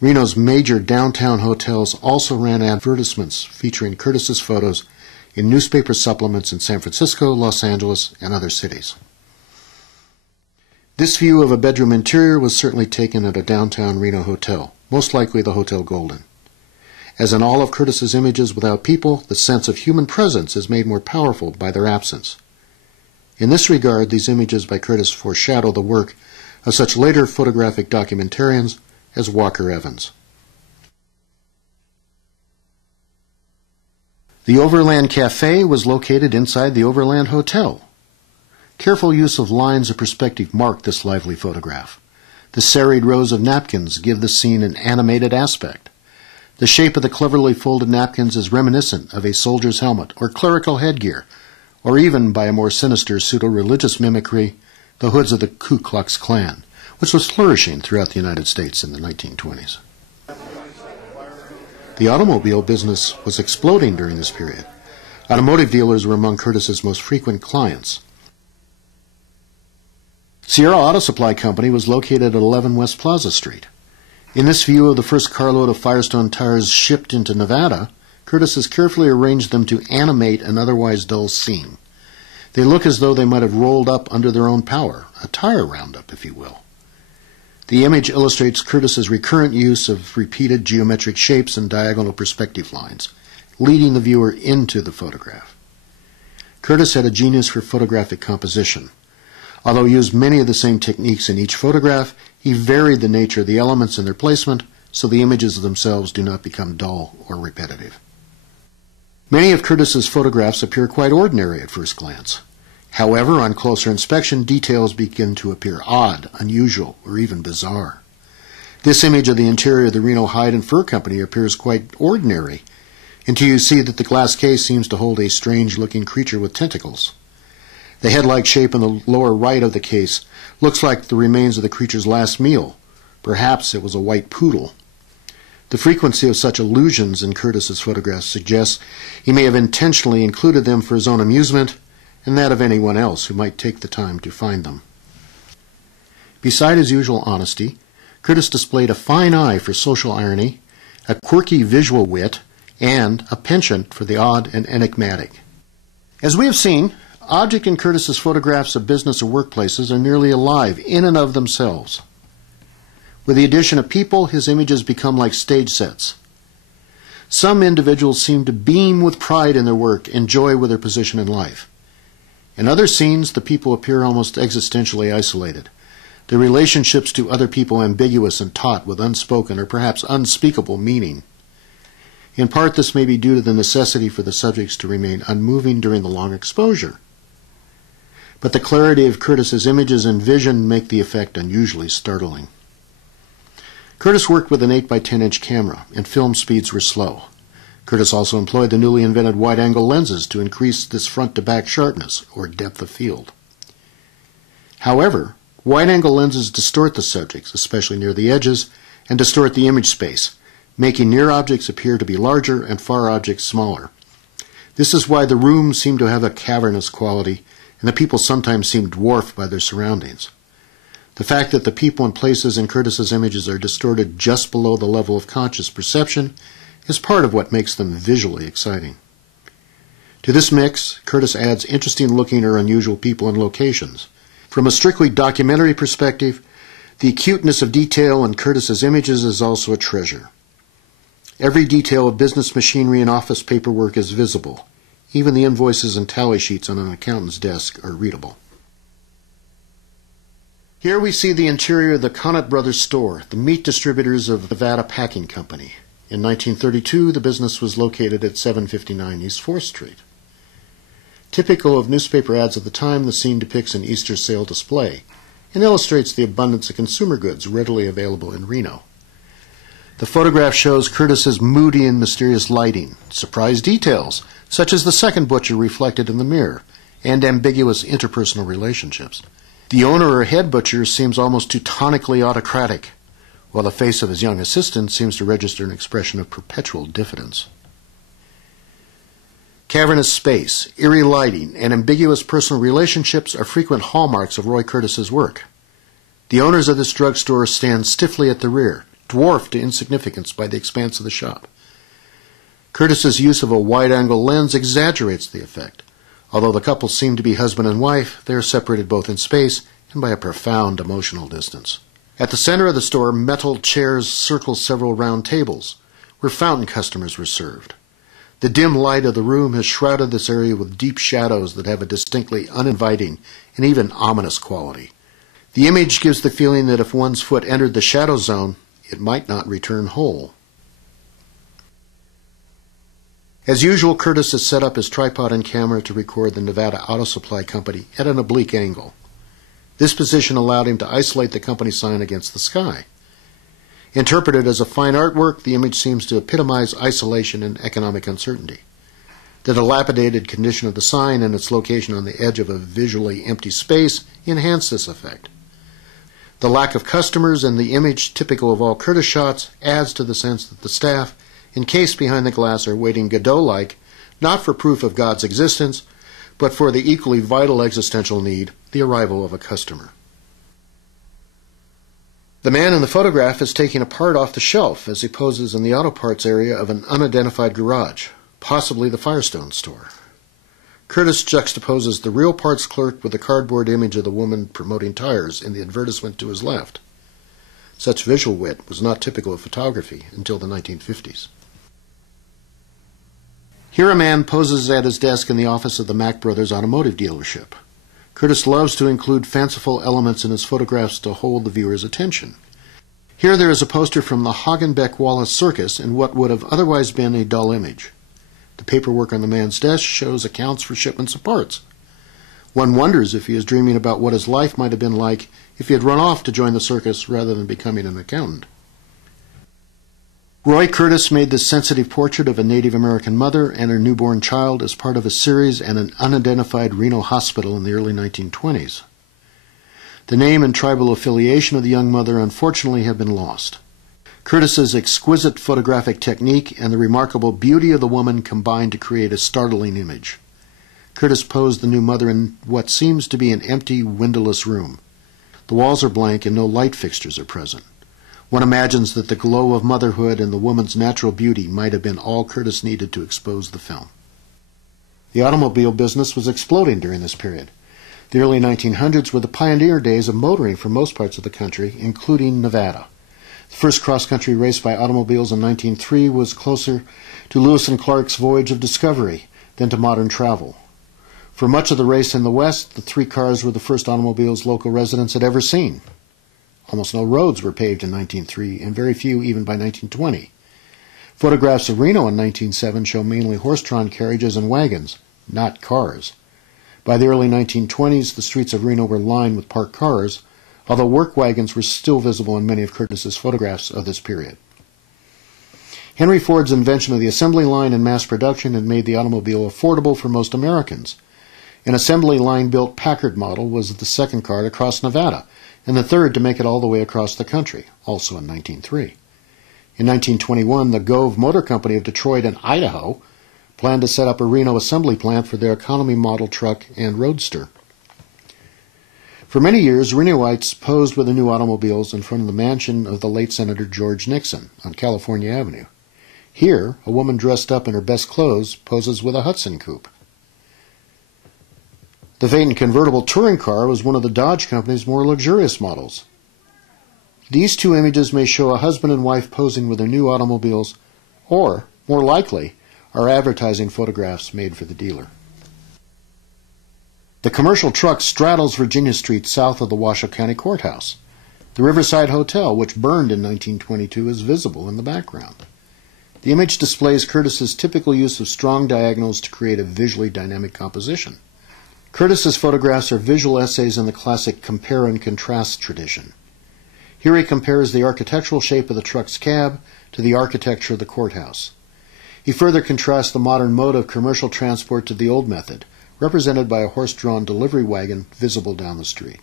Reno's major downtown hotels also ran advertisements featuring Curtis's photos in newspaper supplements in San Francisco, Los Angeles, and other cities. This view of a bedroom interior was certainly taken at a downtown Reno hotel, most likely the Hotel Golden. As in all of Curtis's images without people, the sense of human presence is made more powerful by their absence. In this regard, these images by Curtis foreshadow the work of such later photographic documentarians as Walker Evans. The Overland Cafe was located inside the Overland Hotel. Careful use of lines of perspective marked this lively photograph. The serried rows of napkins give the scene an animated aspect. The shape of the cleverly folded napkins is reminiscent of a soldier's helmet or clerical headgear, or even, by a more sinister pseudo-religious mimicry, the hoods of the Ku Klux Klan, which was flourishing throughout the United States in the 1920s. The automobile business was exploding during this period. Automotive dealers were among Curtis's most frequent clients. Sierra Auto Supply Company was located at 11 West Plaza Street. In this view of the first carload of Firestone tires shipped into Nevada, Curtis has carefully arranged them to animate an otherwise dull scene. They look as though they might have rolled up under their own power, a tire roundup, if you will. The image illustrates Curtis's recurrent use of repeated geometric shapes and diagonal perspective lines, leading the viewer into the photograph. Curtis had a genius for photographic composition. Although he used many of the same techniques in each photograph, he varied the nature of the elements and their placement so the images themselves do not become dull or repetitive. Many of Curtis's photographs appear quite ordinary at first glance. However, on closer inspection, details begin to appear odd, unusual, or even bizarre. This image of the interior of the Reno Hide and Fur Company appears quite ordinary, until you see that the glass case seems to hold a strange-looking creature with tentacles. The head-like shape in the lower right of the case looks like the remains of the creature's last meal. Perhaps it was a white poodle. The frequency of such allusions in Curtis's photographs suggests he may have intentionally included them for his own amusement and that of anyone else who might take the time to find them. Beside his usual honesty, Curtis displayed a fine eye for social irony, a quirky visual wit, and a penchant for the odd and enigmatic. As we have seen, objects in Curtis's photographs of business or workplaces are nearly alive in and of themselves. With the addition of people, his images become like stage sets. Some individuals seem to beam with pride in their work and joy with their position in life. In other scenes, the people appear almost existentially isolated, their relationships to other people ambiguous and taut with unspoken or perhaps unspeakable meaning. In part, this may be due to the necessity for the subjects to remain unmoving during the long exposure. But the clarity of Curtis's images and vision make the effect unusually startling. Curtis worked with an 8x10-inch camera, and film speeds were slow. Curtis also employed the newly invented wide-angle lenses to increase this front-to-back sharpness, or depth of field. However, wide-angle lenses distort the subjects, especially near the edges, and distort the image space, making near objects appear to be larger and far objects smaller. This is why the rooms seem to have a cavernous quality, and the people sometimes seem dwarfed by their surroundings. The fact that the people and places in Curtis's images are distorted just below the level of conscious perception is part of what makes them visually exciting. To this mix, Curtis adds interesting-looking or unusual people and locations. From a strictly documentary perspective, the acuteness of detail in Curtis's images is also a treasure. Every detail of business machinery and office paperwork is visible. Even the invoices and tally sheets on an accountant's desk are readable. Here we see the interior of the Conant Brothers store, the meat distributors of Nevada Packing Company. In 1932, the business was located at 759 East 4th Street. Typical of newspaper ads of the time, the scene depicts an Easter sale display and illustrates the abundance of consumer goods readily available in Reno. The photograph shows Curtis's moody and mysterious lighting, surprise details, such as the second butcher reflected in the mirror, and ambiguous interpersonal relationships. The owner or head butcher seems almost teutonically autocratic, while the face of his young assistant seems to register an expression of perpetual diffidence. Cavernous space, eerie lighting, and ambiguous personal relationships are frequent hallmarks of Roy Curtis's work. The owners of this drugstore stand stiffly at the rear, dwarfed to insignificance by the expanse of the shop. Curtis's use of a wide-angle lens exaggerates the effect. Although the couple seem to be husband and wife, they are separated both in space and by a profound emotional distance. At the center of the store, metal chairs circle several round tables, where fountain customers were served. The dim light of the room has shrouded this area with deep shadows that have a distinctly uninviting and even ominous quality. The image gives the feeling that if one's foot entered the shadow zone, it might not return whole. As usual, Curtis has set up his tripod and camera to record the Nevada Auto Supply Company at an oblique angle. This position allowed him to isolate the company sign against the sky. Interpreted as a fine artwork, the image seems to epitomize isolation and economic uncertainty. The dilapidated condition of the sign and its location on the edge of a visually empty space enhance this effect. The lack of customers and the image, typical of all Curtis shots, adds to the sense that the staff, encased behind the glass, are waiting Godot-like, not for proof of God's existence, but for the equally vital existential need, the arrival of a customer. The man in the photograph is taking a part off the shelf as he poses in the auto parts area of an unidentified garage, possibly the Firestone store. Curtis juxtaposes the real parts clerk with the cardboard image of the woman promoting tires in the advertisement to his left. Such visual wit was not typical of photography until the 1950s. Here a man poses at his desk in the office of the Mack Brothers automotive dealership. Curtis loves to include fanciful elements in his photographs to hold the viewer's attention. Here there is a poster from the Hagenbeck-Wallace Circus in what would have otherwise been a dull image. The paperwork on the man's desk shows accounts for shipments of parts. One wonders if he is dreaming about what his life might have been like if he had run off to join the circus rather than becoming an accountant. Roy Curtis made this sensitive portrait of a Native American mother and her newborn child as part of a series at an unidentified Reno hospital in the early 1920s. The name and tribal affiliation of the young mother unfortunately have been lost. Curtis's exquisite photographic technique and the remarkable beauty of the woman combined to create a startling image. Curtis posed the new mother in what seems to be an empty, windowless room. The walls are blank and no light fixtures are present. One imagines that the glow of motherhood and the woman's natural beauty might have been all Curtis needed to expose the film. The automobile business was exploding during this period. The early 1900s were the pioneer days of motoring for most parts of the country, including Nevada. The first cross-country race by automobiles in 1903 was closer to Lewis and Clark's voyage of discovery than to modern travel. For much of the race in the West, the three cars were the first automobiles local residents had ever seen. Almost no roads were paved in 1903, and very few even by 1920. Photographs of Reno in 1907 show mainly horse-drawn carriages and wagons, not cars. By the early 1920s, the streets of Reno were lined with parked cars, although work wagons were still visible in many of Curtis's photographs of this period. Henry Ford's invention of the assembly line and mass production had made the automobile affordable for most Americans. An assembly line-built Packard model was the second car to cross Nevada, and the third to make it all the way across the country, also in 1903. In 1921, the Gove Motor Company of Detroit and Idaho planned to set up a Reno assembly plant for their economy model truck and roadster. For many years, Renoites posed with the new automobiles in front of the mansion of the late Senator George Nixon on California Avenue. Here, a woman dressed up in her best clothes poses with a Hudson coupe. The Phaeton convertible touring car was one of the Dodge Company's more luxurious models. These two images may show a husband and wife posing with their new automobiles, or, more likely, are advertising photographs made for the dealer. The commercial truck straddles Virginia Street south of the Washoe County Courthouse. The Riverside Hotel, which burned in 1922, is visible in the background. The image displays Curtis's typical use of strong diagonals to create a visually dynamic composition. Curtis's photographs are visual essays in the classic compare and contrast tradition. Here he compares the architectural shape of the truck's cab to the architecture of the courthouse. He further contrasts the modern mode of commercial transport to the old method, represented by a horse-drawn delivery wagon visible down the street.